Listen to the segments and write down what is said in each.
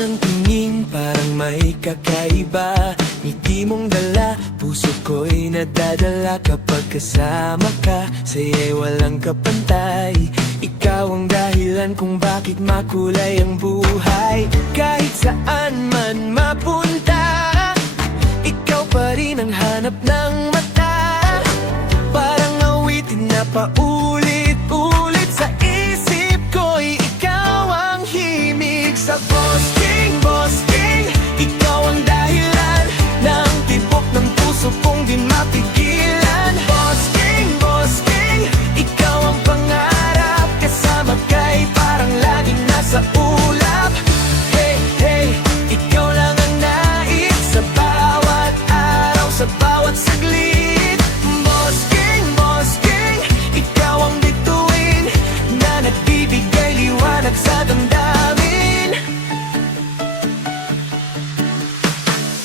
ng tingin, parang may kakaiba. Ngiti mong dala, puso ko'y nadadala. Kapag kasama ka, saya'y walang kapantay. Ikaw ang dahilan kung bakit makulay ang buhay. Kahit saan man mapunta, ikaw pa rin ang hanap ng mata. Parang awitin na paulit-ulit sa isip ko'y ikaw ang himig. Sa Boss King, ikaw ang dahilan ng tibok ng puso kong di mapigilan. Boss King, ikaw ang pangarap. Kasama ka'y parang laging nasa ulap. Hey, hey, ikaw lang ang nais sa bawat araw, sa bawat saglit. Boss King, ikaw ang bituin na nagbibigay liwanag sa damdamin.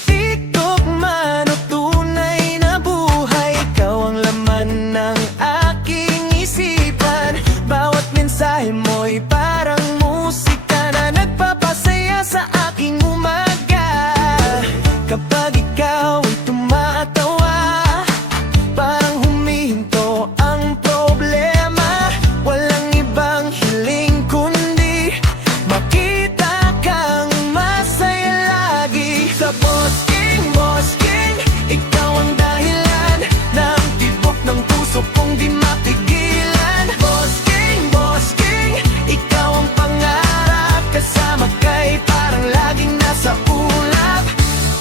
Tiktok man o tunay na buhay, ikaw ang laman ng aking isipan. Bawat mensahe mo'y parang musika na nagpapasaya sa aking umaga. Kapag ikaw ay tumatawa, parang humihinto ang problema. Walang ibang hiling kundi makita kang masaya lagi. Sa Boss King, ikaw ang dahilan ng tibok ng puso kong di mapigilan. Boss King, ikaw ang pangarap. Kasama ka'y parang laging nasa ulap.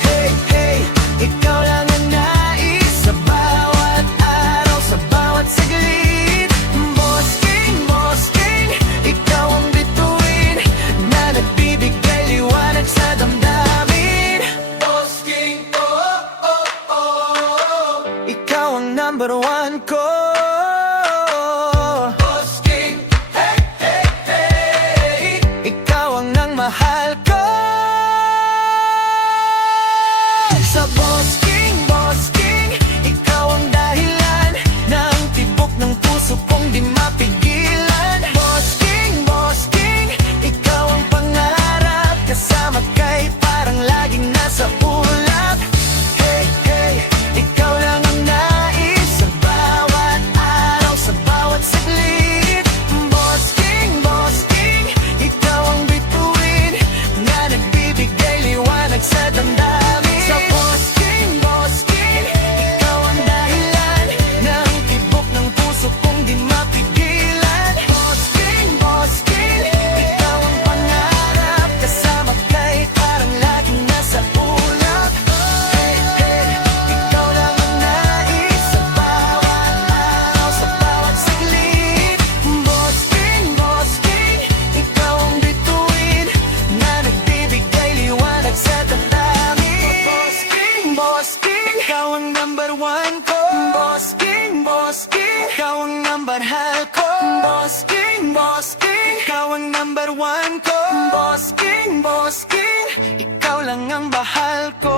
Hey, hey, ikaw lang ang nais sa bawat araw, sa bawat saglit. Boss King, ikaw ang bituin na nagbibigay liwanag sa damdamin. Boss King, ikaw ang number one ko. Boss King, hey, hey, hey, ikaw ang mahal ko. Sa Boss King, ikaw ang dahilan ng tibok ng puso kong di mapigilan. Boss King, ikaw ang pangarap. Kasama ka'y parang laging nasa ulap. Hey, hey, ikaw lang ang nais sa bawat araw, sa bawat saglit. Boss King, ikaw ang bituin na nagbibigay liwanag sa damdamin. Sa Boss King, ikaw ang dahilan ng tibok ng puso kong di mapigilan. Boss King, ikaw ang pangarap. Kasama ka'y parang laging nasa ulap. Hey, hey, ikaw lang ang nais sa bawat araw, sa bawat saglit. Boss King, ikaw ang bituin na nagbibigay liwanag sa damdamin. Boss King, ikaw ang number one ko. Boss King, ikaw ang number hal ko. Boss King, ikaw ang number one ko. Boss King, ikaw lang ang bahal ko.